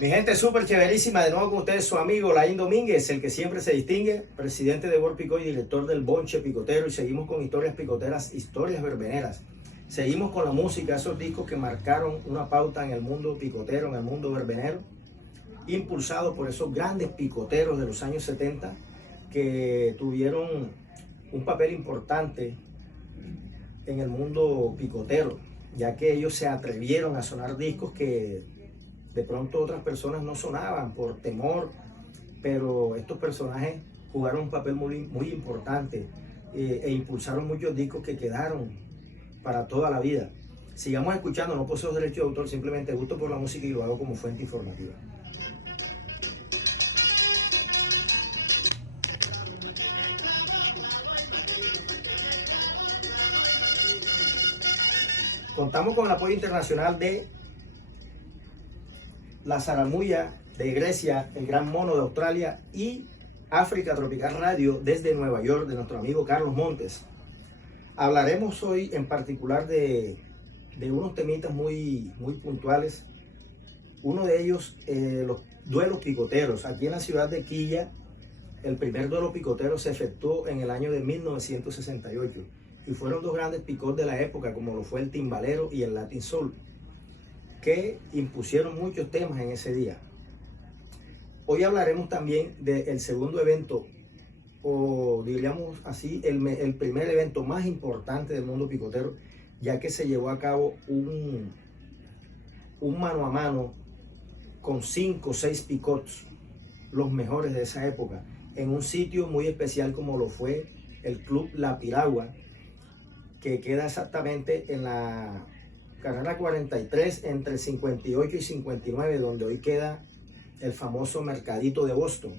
Mi gente súper chéverísima, de nuevo con ustedes su amigo Laín Domínguez, el que siempre se distingue, presidente de World Pico y director del Bonche Picotero, y seguimos con historias picoteras, historias verbeneras. Seguimos con la música, esos discos que marcaron una pauta en el mundo picotero, en el mundo verbenero, impulsados por esos grandes picoteros de los años 70 que tuvieron un papel importante en el mundo picotero, ya que ellos se atrevieron a sonar discos que de pronto otras personas no sonaban por temor, pero estos personajes jugaron un papel muy importante e impulsaron muchos discos que quedaron para toda la vida. Sigamos escuchando, no poseo derecho de autor, simplemente gusto por la música y lo hago como fuente informativa. Contamos con el apoyo internacional de La Zaramulla de Grecia, El Gran Mono de Australia y África Tropical Radio desde Nueva York de nuestro amigo Carlos Montes. Hablaremos hoy en particular de unos temitas muy puntuales. Uno de ellos, los duelos picoteros. Aquí en la ciudad de Quilla, el primer duelo picotero se efectuó en el año de 1968 y fueron dos grandes picots de la época, como lo fue el timbalero y el Latin Soul, que impusieron muchos temas en ese día. Hoy hablaremos también del segundo evento, o diríamos así, el primer evento más importante del mundo picotero, ya que se llevó a cabo un mano a mano con 5 o 6 picots, los mejores de esa época, en un sitio muy especial como lo fue el Club La Piragua, que queda exactamente en la carrera 43 entre 58 y 59, donde hoy queda el famoso Mercadito de Boston.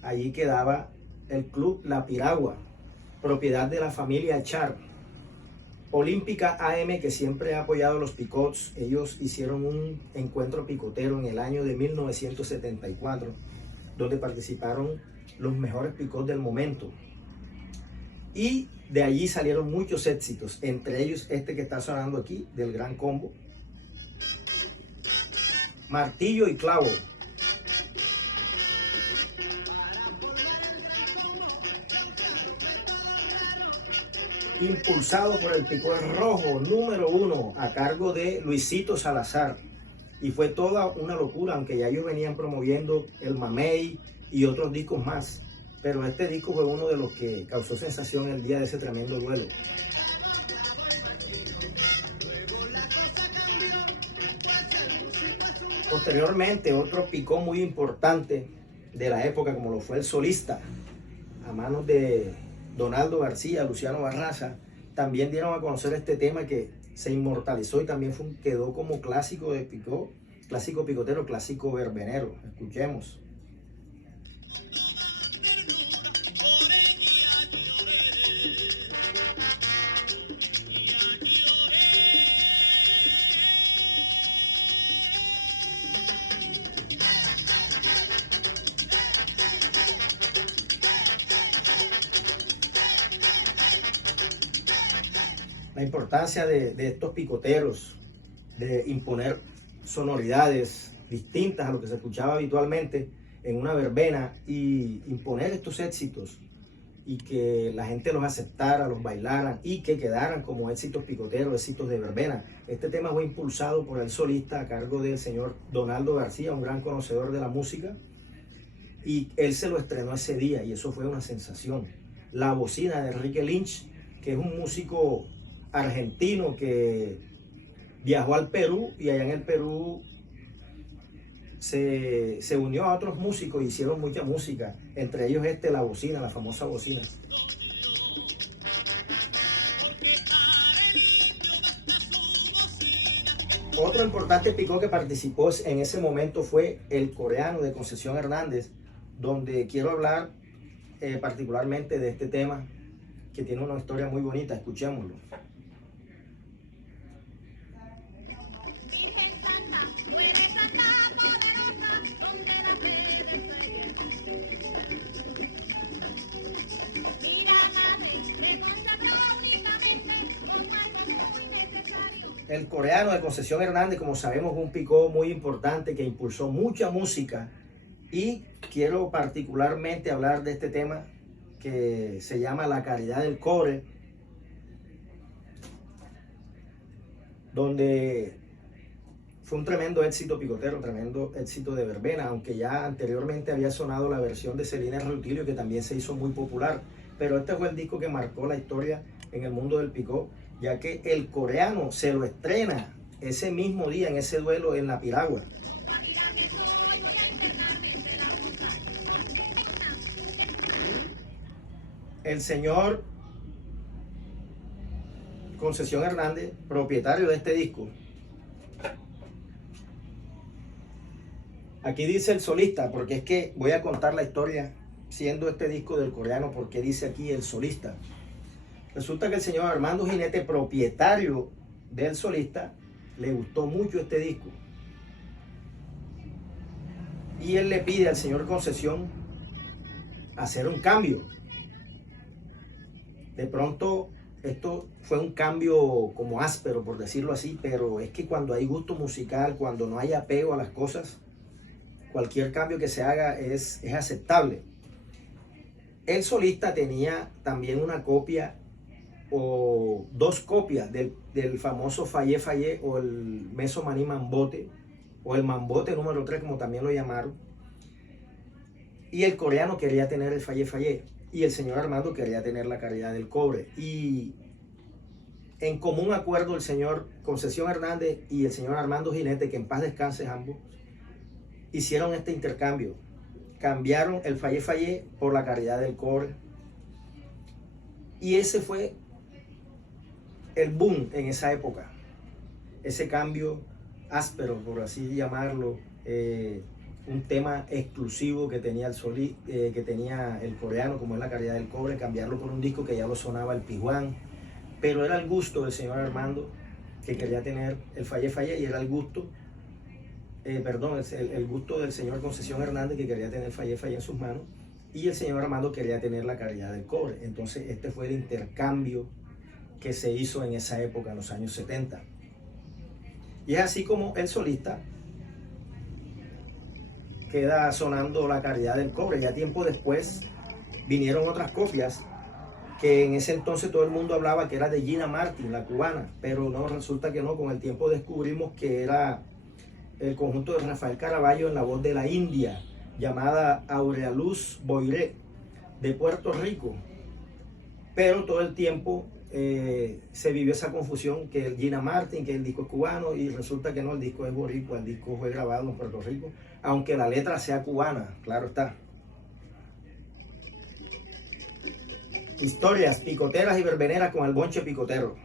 Allí quedaba el Club La Piragua, propiedad de la familia Char. Olímpica AM, que siempre ha apoyado los picots, ellos hicieron un encuentro picotero en el año de 1974, donde participaron los mejores picots del momento. Y de allí salieron muchos éxitos, entre ellos este que está sonando aquí, del Gran Combo. Martillo y Clavo. Impulsado por el picot rojo número 1 a cargo de Luisito Salazar. Y fue toda una locura, aunque ya ellos venían promoviendo el Mamey y otros discos más. Pero este disco fue uno de los que causó sensación el día de ese tremendo duelo. Posteriormente, otro picó muy importante de la época, como lo fue el Solista, a manos de Donaldo García, Luciano Barraza, también dieron a conocer este tema que se inmortalizó y también quedó como clásico de picó, clásico picotero, clásico verbenero. Escuchemos. La importancia de estos picoteros, de imponer sonoridades distintas a lo que se escuchaba habitualmente en una verbena y imponer estos éxitos y que la gente los aceptara, los bailaran y que quedaran como éxitos picoteros, éxitos de verbena. Este tema fue impulsado por el Solista a cargo del señor Donaldo García, un gran conocedor de la música, y él se lo estrenó ese día y eso fue una sensación. La Bocina de Enrique Lynch, que es un músico argentino que viajó al Perú y allá en el Perú se unió a otros músicos y hicieron mucha música, entre ellos La Bocina, la famosa bocina. Otro importante picó que participó en ese momento fue el coreano de Concesión Hernández, donde quiero hablar particularmente de este tema que tiene una historia muy bonita. Escuchémoslo. El coreano de Concesión Hernández, como sabemos, es un picó muy importante que impulsó mucha música, y quiero particularmente hablar de este tema que se llama La Caridad del Cobre, donde fue un tremendo éxito picotero, tremendo éxito de verbena, aunque ya anteriormente había sonado la versión de Celina Rutilio, que también se hizo muy popular, pero este fue el disco que marcó la historia en el mundo del picó, ya que el coreano se lo estrena ese mismo día en ese duelo en la piragua. El señor Concesión Hernández, propietario de este disco, aquí dice el solista, porque es que voy a contar la historia, siendo este disco del coreano, porque dice aquí el solista. Resulta que el señor Armando Ginete, propietario del solista, le gustó mucho este disco, y él le pide al señor Concesión hacer un cambio. De pronto esto fue un cambio como áspero, por decirlo así, pero es que cuando hay gusto musical, cuando no hay apego a las cosas, cualquier cambio que se haga es aceptable. El solista tenía también una copia o dos copias del famoso Fallé Fallé, o el Meso Maní Mambote, o el Mambote número 3, como también lo llamaron. Y el coreano quería tener el Fallé Fallé, y el señor Armando quería tener La Caridad del Cobre. Y en común acuerdo, el señor Concesión Hernández y el señor Armando Ginete, que en paz descanse ambos, hicieron este intercambio. Cambiaron el Fallé Fallé por La Caridad del Cobre. Y ese fue el boom en esa época. Ese cambio áspero, por así llamarlo, un tema exclusivo que tenía que tenía el coreano, como es La Caridad del Cobre, cambiarlo por un disco que ya lo sonaba el Pijuán. Pero era el gusto del señor Armando, que quería tener el Fallé Fallé, y era el gusto, el gusto del señor Concesión Hernández, que quería tener Fallé Fallé en sus manos, y el señor Armando quería tener La Caridad del Cobre. Entonces este fue el intercambio que se hizo en esa época, en los años 70. Y es así como el solista queda sonando La Caridad del Cobre. Ya tiempo después vinieron otras copias, que en ese entonces todo el mundo hablaba que era de Gina Martin, la cubana, pero no, resulta que no. Con el tiempo descubrimos que era el conjunto de Rafael Caraballo en la voz de la India, llamada Aurea Luz Boiré, de Puerto Rico. Pero todo el tiempo se vivió esa confusión, que el Gina Martin, que el disco es cubano, y resulta que no, el disco es boricua, el disco fue grabado en Puerto Rico, aunque la letra sea cubana, claro está. Historias picoteras y verbeneras con el bonche picotero.